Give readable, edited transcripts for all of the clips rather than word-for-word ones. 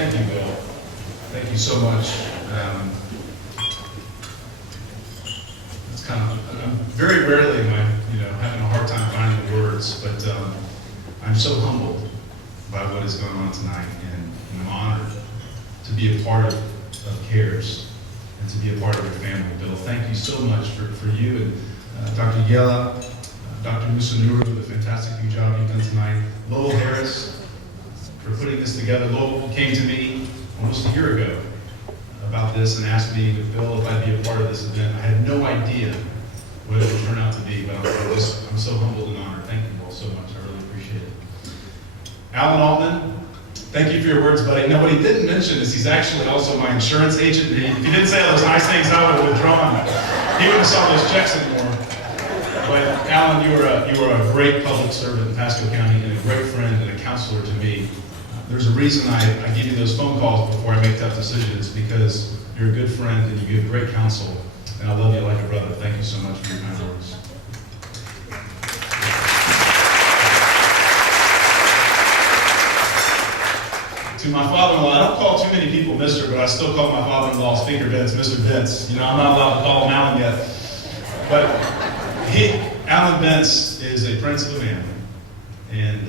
Thank you, Bill. Thank you so much. It's kind of, I'm very rarely am I, having a hard time finding the words, but I'm so humbled by what is going on tonight, and I'm honored to be a part of CARES and to be a part of your family. Bill, thank you so much for you and Dr. Yella, Dr. Musunuru, the fantastic new job you've done tonight, Lowell Harris, for putting this together. Lowell came to me almost a year ago about this and asked me, Bill, if I'd be a part of this event. I had no idea what it would turn out to be, but I'm so humbled and honored. Thank you all so much. I really appreciate it. Alan Altman, thank you for your words, buddy. No, what he didn't mention is he's actually also my insurance agent. If he didn't say those nice things, I would have withdrawn. He wouldn't have saw those checks anymore. But Alan, you are a great public servant in Pasco County and a great friend and a counselor to me. There's a reason I give you those phone calls before I make tough decisions, because you're a good friend and you give great counsel, and I love you like a brother. Thank you so much for your kind words. To my father-in-law, I don't call too many people Mr., but I still call my father-in-law, Speaker Vince, Mr. Vince. I'm not allowed to call him Alan yet. But Alan Vince is a prince of a man, and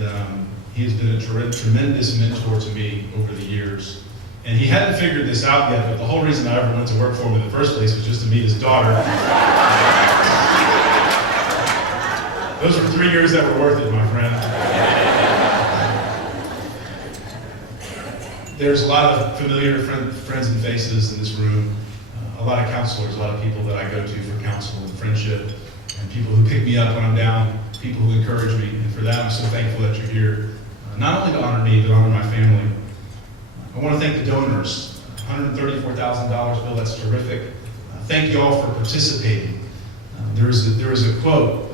he has been a tremendous mentor to me over the years. And he hadn't figured this out yet, but the whole reason I ever went to work for him in the first place was just to meet his daughter. Those were 3 years that were worth it, my friend. There's a lot of familiar friends and faces in this room, a lot of counselors, a lot of people that I go to for counsel and friendship, and people who pick me up when I'm down, people who encourage me, and for that I'm so thankful that you're here, not only to honor me, but honor my family. I want to thank the donors. $134,000, Bill, that's terrific. Thank you all for participating. There is a quote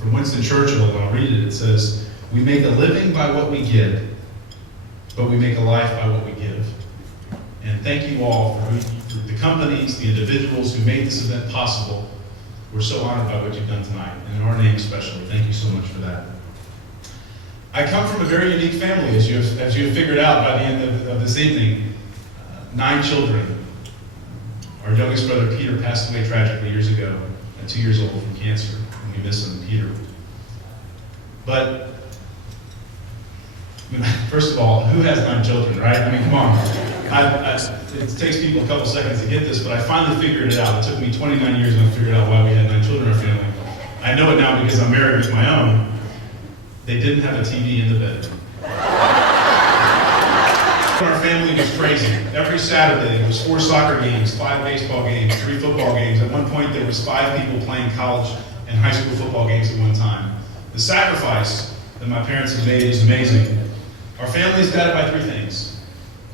from Winston Churchill, and I'll read it. It says, "We make a living by what we get, but we make a life by what we give." And thank you all for the companies, the individuals who made this event possible. We're so honored by what you've done tonight, and in our name especially. Thank you so much for that. I come from a very unique family, as you have figured out by the end of this evening. 9 children. Our youngest brother, Peter, passed away tragically years ago at 2 years old from cancer, and we miss him, Peter. But, first of all, who has 9 children, right? I mean, come on. It takes people a couple seconds to get this, but I finally figured it out. It took me 29 years and I figured out why we had 9 children in our family. I know it now because I'm married with my own. They didn't have a TV in the bedroom. Our family was crazy. Every Saturday there was 4 soccer games, 5 baseball games, 3 football games. At one point there was 5 people playing college and high school football games at one time. The sacrifice that my parents have made is amazing. Our family is guided by 3 things: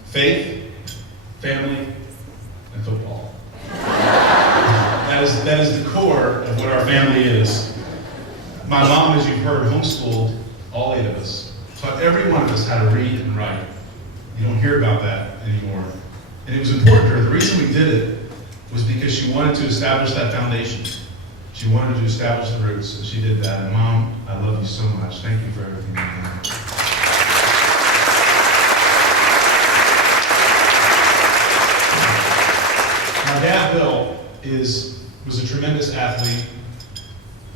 faith, family, and football. That is the core of what our family is. My mom, as you've heard, homeschooled all 8 of us. Taught every one of us how to read and write. You don't hear about that anymore. And it was important to her. The reason we did it was because she wanted to establish that foundation. She wanted to establish the roots, so she did that. And Mom, I love you so much. Thank you for everything you've done. My dad, Bill, was a tremendous athlete,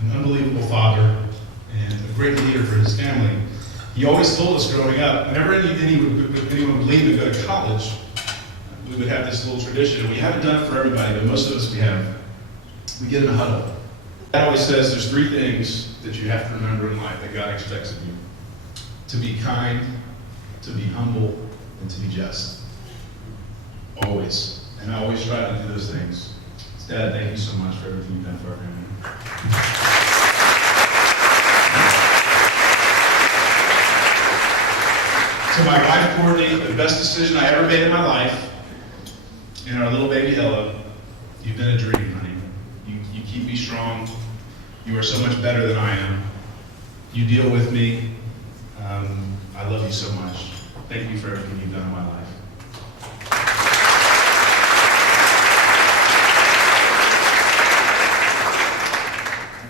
an unbelievable father, and a great leader for his family. He always told us growing up, whenever anyone would leave and go to college, we would have this little tradition. We haven't done it for everybody, but most of us we have. We get in a huddle. Dad always says there's 3 things that you have to remember in life that God expects of you: to be kind, to be humble, and to be just. Always. And I always try to do those things. Dad, thank you so much for everything you've done for our family. To my wife, Courtney, the best decision I ever made in my life, and our little baby Ella, you've been a dream, honey. You keep me strong. You are so much better than I am. You deal with me. I love you so much. Thank you for everything you've done in my life.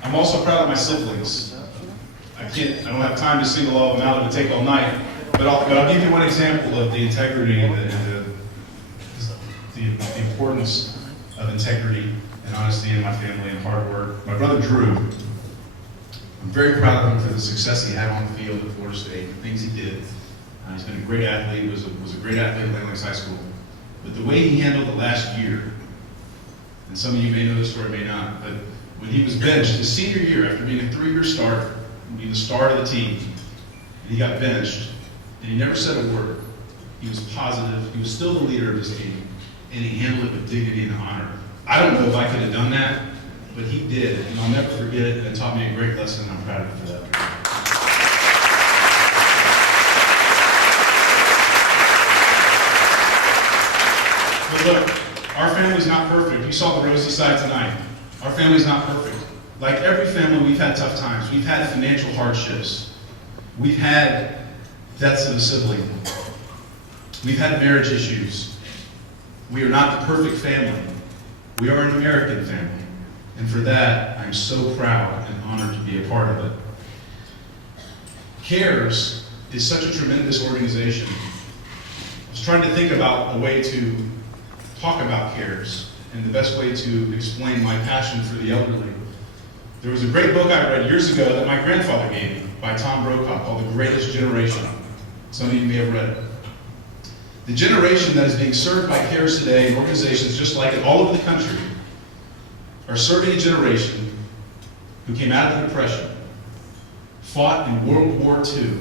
I'm also proud of my siblings. I don't have time to sing all of them out. It would take all night. I'll give you one example of the integrity and the importance of integrity and honesty in my family and hard work. My brother Drew, I'm very proud of him for the success he had on the field at Florida State, the things he did. He's been a great athlete, was a great athlete at Langley High School. But the way he handled the last year, and some of you may know the story, may not, but when he was benched his senior year after being a 3-year starter, being the star of the team, and he got benched, and he never said a word. He was positive, he was still the leader of his team, and he handled it with dignity and honor. I don't know if I could have done that, but he did, and I'll never forget it, and it taught me a great lesson, and I'm proud of him for that. But look, our family's not perfect. You saw the rosy side tonight. Our family's not perfect. Like every family, we've had tough times. We've had financial hardships. We've had deaths of a sibling. We've had marriage issues. We are not the perfect family. We are an American family. And for that, I'm so proud and honored to be a part of it. CARES is such a tremendous organization. I was trying to think about a way to talk about CARES and the best way to explain my passion for the elderly. There was a great book I read years ago that my grandfather gave me by Tom Brokaw called The Greatest Generation. Some of you may have read it. The generation that is being served by CARES today and organizations just like it all over the country are serving a generation who came out of the Depression, fought in World War II,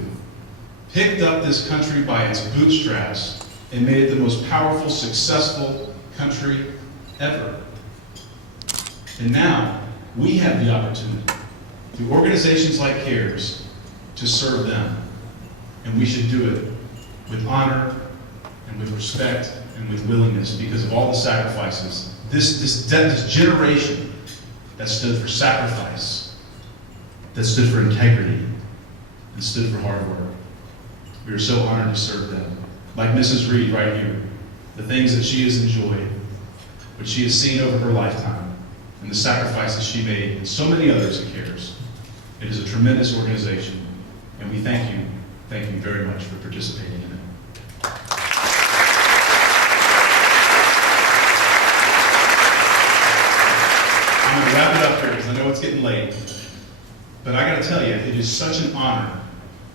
picked up this country by its bootstraps, and made it the most powerful, successful country ever. And now, we have the opportunity, through organizations like CARES, to serve them. And we should do it with honor and with respect and with willingness because of all the sacrifices. This generation that stood for sacrifice, that stood for integrity, and stood for hard work. We are so honored to serve them. Like Mrs. Reed right here, the things that she has enjoyed, what she has seen over her lifetime, and the sacrifices she made, and so many others at CARES. It is a tremendous organization, and we thank you very much for participating in it. I'm going to wrap it up here because I know it's getting late, but I got to tell you, it is such an honor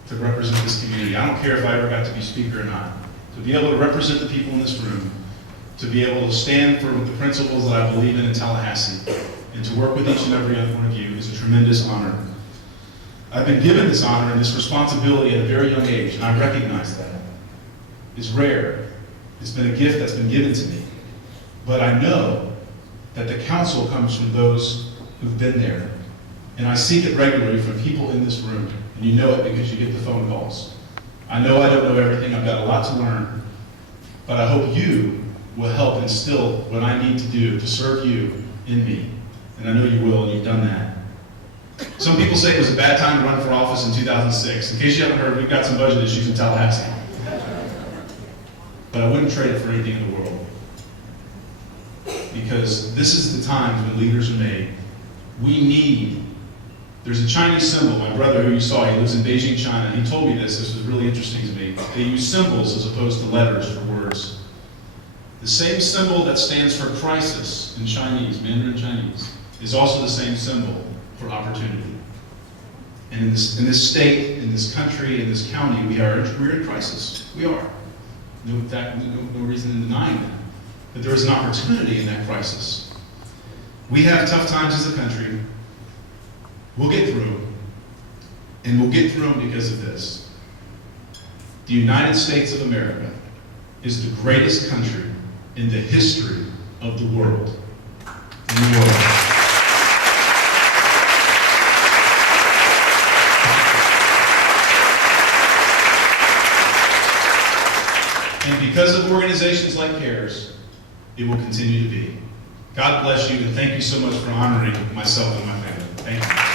to represent this community. I don't care if I ever got to be speaker or not. To be able to represent the people in this room, to be able to stand for the principles that I believe in Tallahassee, and to work with each and every one of you is a tremendous honor. I've been given this honor and this responsibility at a very young age, and I recognize that. It's rare. It's been a gift that's been given to me. But I know that the counsel comes from those who've been there. And I seek it regularly from people in this room, and you know it because you get the phone calls. I know I don't know everything. I've got a lot to learn. But I hope you will help instill what I need to do to serve you in me. And I know you will, and you've done that. Some people say it was a bad time to run for office in 2006. In case you haven't heard, we've got some budget issues in Tallahassee. But I wouldn't trade it for anything in the world. Because this is the times when leaders are made. There's a Chinese symbol. My brother, who you saw, he lives in Beijing, China. He told me this was really interesting to me. They use symbols as opposed to letters for words. The same symbol that stands for crisis in Chinese, Mandarin Chinese, is also the same symbol for opportunity. And in this state, in this country, in this county, we're in crisis. We are. No reason in denying that. But there is an opportunity in that crisis. We have tough times as a country. We'll get through them. And we'll get through them because of this. The United States of America is the greatest country in the history of the world. In the world. And because of organizations like CARES, it will continue to be. God bless you, and thank you so much for honoring myself and my family. Thank you.